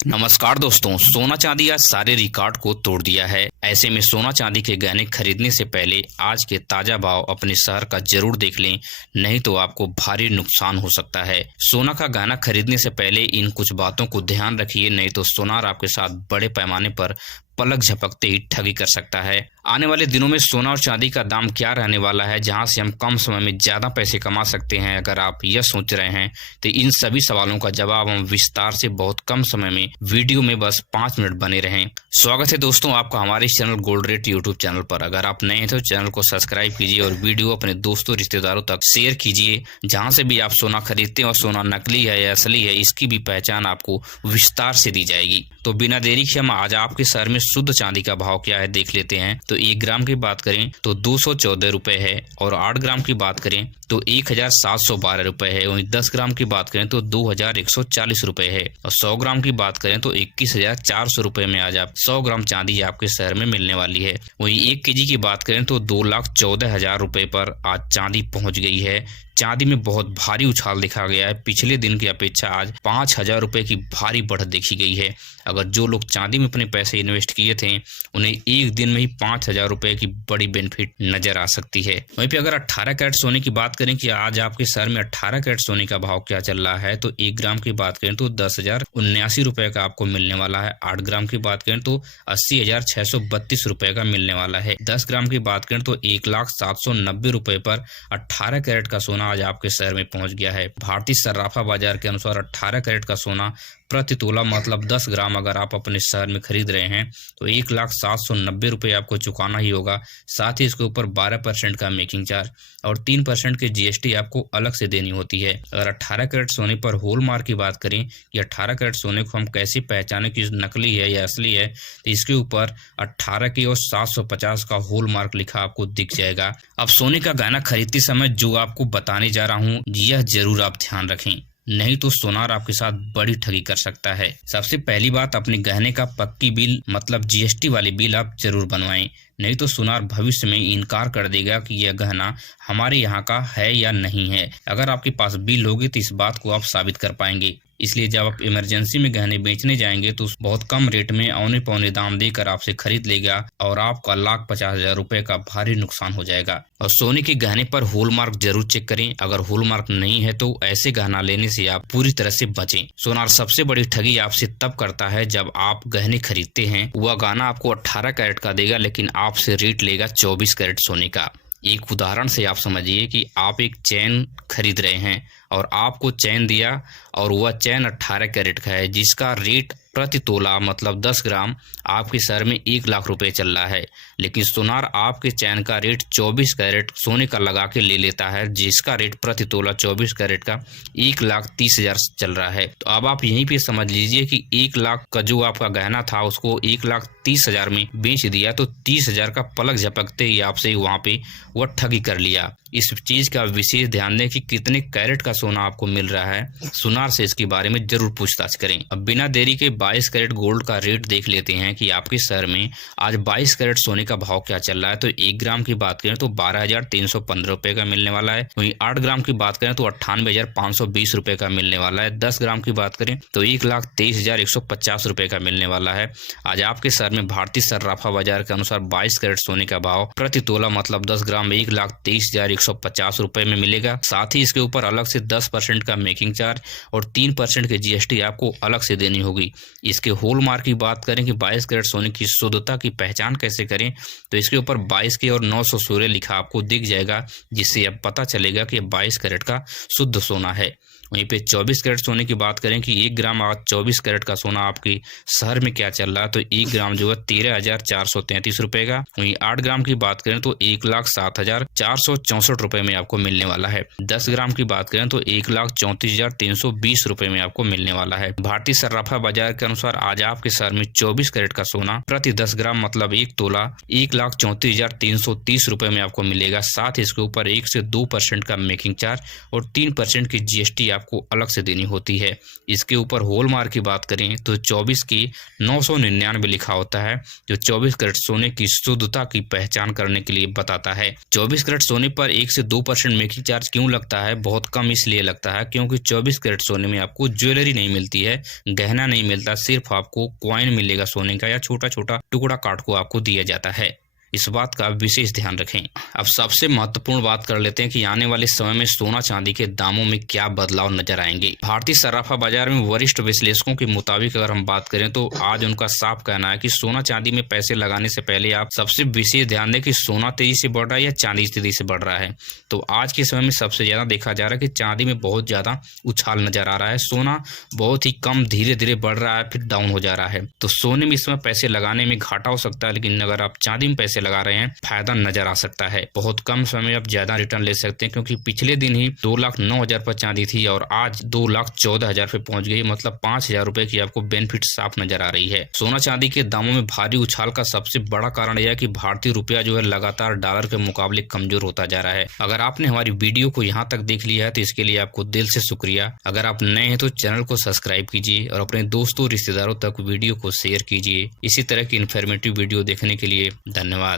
नमस्कार दोस्तों, सोना चांदी आज सारे रिकॉर्ड को तोड़ दिया है। ऐसे में सोना चांदी के गहने खरीदने से पहले आज के ताजा भाव अपने शहर का जरूर देख लें, नहीं तो आपको भारी नुकसान हो सकता है। सोना का गहना खरीदने से पहले इन कुछ बातों को ध्यान रखिए, नहीं तो सोनार आपके साथ बड़े पैमाने पर पलक झपकते ही ठगी कर सकता है। आने वाले दिनों में सोना और चांदी का दाम क्या रहने वाला है, जहां से हम कम समय में ज्यादा पैसे कमा सकते हैं, अगर आप यह सोच रहे हैं तो इन सभी सवालों का जवाब हम विस्तार से बहुत कम समय में वीडियो में बस 5 मिनट बने रहें। स्वागत है दोस्तों आपका हमारे इस channel gold rate YouTube channel पर। अगर आप नए हैं तो चैनल को सब्सक्राइब कीजिए और वीडियो अपने दोस्तों रिश्तेदारों तक शेयर कीजिए। जहां से भी आप सोना खरीदते हैं और सोना नकली है या असली है, इसकी भी पहचान आपको विस्तार से दी जाएगी। तो बिना देरी के हम आज आपके शहर में शुद्ध चांदी का भाव क्या है देख लेते हैं। तो 1 ग्राम की बात करें तो 214 रुपए है, और 8 ग्राम की बात करें तो 1712 रुपए है। वहीं 10 ग्राम की बात करें तो 2140 रुपए है, और 100 ग्राम की बात करें तो 21,400 रुपए में आज आप 100 ग्राम चांदी आपके शहर में मिलने वाली है। वहीं 1 केजी की बात करें तो 2,14,000 रुपए पर आज चांदी पहुंच गई है। चांदी में बहुत भारी उछाल देखा गया है। पिछले दिन की अपेक्षा आज 5,000 रुपए की भारी बढ़त देखी गई है। अगर जो लोग चांदी में अपने पैसे इन्वेस्ट किए थे, उन्हें एक दिन में ही 5,000 रुपए की बड़ी बेनिफिट नजर आ सकती है। वहीं पे अगर 18 कैरेट सोने की बात करें कि आज आपके शहर में 18 कैरेट सोने का भाव क्या चल रहा है, तो 1 ग्राम की बात करें तो 10,079 रुपए का आपको मिलने वाला है। 8 ग्राम की बात करें तो 80,632 रुपए का मिलने वाला है। 10 ग्राम की बात करें तो 1,0790 रुपए पर 18 कैरेट का सोना आज आपके शहर में पहुंच गया है। भारतीय सर्राफा बाजार के अनुसार 18 कैरेट का सोना प्रति तोला मतलब 10 ग्राम अगर आप अपने शहर में खरीद रहे हैं तो 1,0790 रुपये आपको चुकाना ही होगा। साथ ही इसके ऊपर 12% का मेकिंग चार्ज और 3% की जीएसटी आपको अलग से देनी होती है। अगर 18 कैरेट सोने पर होल मार्क की बात करें कि 18 कैरेट सोने को हम कैसे पहचानें कि नकली है या असली है, तो इसके ऊपर 18 की और 750 का होल मार्क लिखा आपको दिख जाएगा। अब सोने का गहना खरीदते समय जो आपको बताने जा रहा हूँ, यह जरूर आप ध्यान रखें, नहीं तो सोनार आपके साथ बड़ी ठगी कर सकता है। सबसे पहली बात, अपने गहने का पक्की बिल मतलब जीएसटी वाली बिल आप जरूर बनवाएं, नहीं तो सोनार भविष्य में इनकार कर देगा कि यह गहना हमारे यहाँ का है या नहीं है। अगर आपके पास बिल होगी तो इस बात को आप साबित कर पाएंगे। इसलिए जब आप इमरजेंसी में गहने बेचने जाएंगे तो बहुत कम रेट में औने पौने दाम देकर आपसे खरीद लेगा और आपका 1,50,000 रुपए का भारी नुकसान हो जाएगा। और सोने के गहने पर होलमार्क जरूर चेक करें। अगर होलमार्क नहीं है तो ऐसे गहना लेने से आप पूरी तरह से बचें। सोनार सबसे बड़ी ठगी आपसे तब करता है जब आप गहने खरीदते हैं, वह गहना आपको 18 कैरेट का देगा लेकिन आपसे रेट लेगा 24 कैरेट सोने का। एक उदाहरण से आप समझिए कि आप एक चैन खरीद रहे हैं और आपको चैन दिया और वह चैन 18 कैरेट का है, जिसका रेट प्रति तोला मतलब 10 ग्राम आपके शहर में 1 लाख रुपए चल रहा है, लेकिन सोनार आपके चैन का रेट 24 कैरेट सोने का लगा के ले लेता है, जिसका रेट प्रति तोला 24 कैरेट का 1,30,000 चल रहा है। तो अब आप यहीं पे समझ लीजिए कि 1 लाख का जो आपका गहना था उसको 1,30,000 में बेच दिया, तो 30,000 का पलक झपकते ही आपसे वहां पे वह ठगी कर लिया। इस चीज का विशेष ध्यान दें कि कितने कैरेट का सोना आपको मिल रहा है। सोनार से इसके बारे में जरूर पूछताछ करें। अब बिना देरी के 22 कैरेट गोल्ड का रेट देख लेते हैं कि आपके शहर में आज 22 कैरेट सोने का भाव क्या चल रहा है। तो 1 ग्राम की बात करें तो 12,315 रुपए का मिलने वाला है। वहीं 8 ग्राम की बात करें तो 98,520 रुपए का मिलने वाला है। 10 ग्राम की बात करें तो 1,23,150 रुपए का मिलने वाला है। आज आपके शहर में भारतीय सर्राफा बाजार के अनुसार 22 कैरेट सोने का भाव प्रति तोला मतलब 10 ग्राम 1,23,150 रुपए में मिलेगा। साथ ही इसके ऊपर अलग से 10% का मेकिंग चार्ज और 3% की जीएसटी आपको अलग से देनी होगी। इसके होल मार्क की बात करें कि 22 कैरेट सोने की शुद्धता की पहचान कैसे करें, तो इसके ऊपर 22 के और 916 लिखा आपको दिख जाएगा, जिससे अब पता चलेगा कि 22 कैरेट का शुद्ध सोना है। वहीं पे 24 कैरेट सोने की बात करें कि 1 ग्राम आज 24 कैरेट का सोना आपके शहर में क्या चल रहा है, तो 1 ग्राम जो है 13,433 रुपए का। वहीं 8 ग्राम की बात करें तो 1,07,464 रुपए में आपको मिलने वाला है। 10 ग्राम की बात करें तो 1,34,320 रुपए में आपको मिलने वाला है। भारतीय सर्राफा बाजार के अनुसार आज आपके शहर में 24 कैरेट का सोना प्रति 10 ग्राम मतलब 1 तोला 1,34,330 रुपए में आपको मिलेगा। साथ ही इसके ऊपर 1 से 2% का मेकिंग चार्ज और 3% की जीएसटी आपको अलग से देनी होती है। इसके ऊपर हॉलमार्क की बात करें तो 24 की 999 लिखा होता है, जो 24 कैरेट सोने की शुद्धता की पहचान करने के लिए बताता है। 24 कैरेट सोने पर 1 से 2% मेकिंग चार्ज क्यों लगता है? बहुत कम इसलिए लगता है क्योंकि 24 कैरेट सोने में आपको ज्वेलरी नहीं मिलती है, गहना नहीं मिलता, सिर्फ आपको कॉइन मिलेगा सोने का, या छोटा छोटा टुकड़ा काट को आपको दिया जाता है। इस बात का विशेष ध्यान रखें। अब सबसे महत्वपूर्ण बात कर लेते हैं कि आने वाले समय में सोना चांदी के दामों में क्या बदलाव नजर आएंगे। भारतीय सराफा बाजार में वरिष्ठ विश्लेषकों के मुताबिक अगर हम बात करें तो आज उनका साफ कहना है कि सोना चांदी में पैसे लगाने से पहले आप सबसे विशेष ध्यान दें कि सोना तेजी से बढ़ रहा है या चांदी तेजी से बढ़ रहा है। तो आज के समय में सबसे ज्यादा देखा जा रहा है कि चांदी में बहुत ज्यादा उछाल नजर आ रहा है, सोना बहुत ही कम धीरे धीरे बढ़ रहा है, फिर डाउन हो जा रहा है। तो सोने में इस समय पैसे लगाने में घाटा हो सकता है, लेकिन अगर आप चांदी में पैसे लगा रहे हैं फायदा नजर आ सकता है। बहुत कम समय में आप ज्यादा रिटर्न ले सकते हैं, क्योंकि पिछले दिन ही 2,09,000 पर चांदी थी और आज 2,14,000 पे पहुंच गई, मतलब 5,000 रुपए की आपको बेनिफिट साफ नजर आ रही है। सोना चांदी के दामों में भारी उछाल का सबसे बड़ा कारण यह है कि भारतीय रुपया जो है लगातार डॉलर के मुकाबले कमजोर होता जा रहा है। अगर आपने हमारी वीडियो को यहाँ तक देख लिया है तो इसके लिए आपको दिल से शुक्रिया। अगर आप नए हैं तो चैनल को सब्सक्राइब कीजिए और अपने दोस्तों रिश्तेदारों तक वीडियो को शेयर कीजिए। इसी तरह की इन्फॉर्मेटिव वीडियो देखने के लिए धन्यवाद।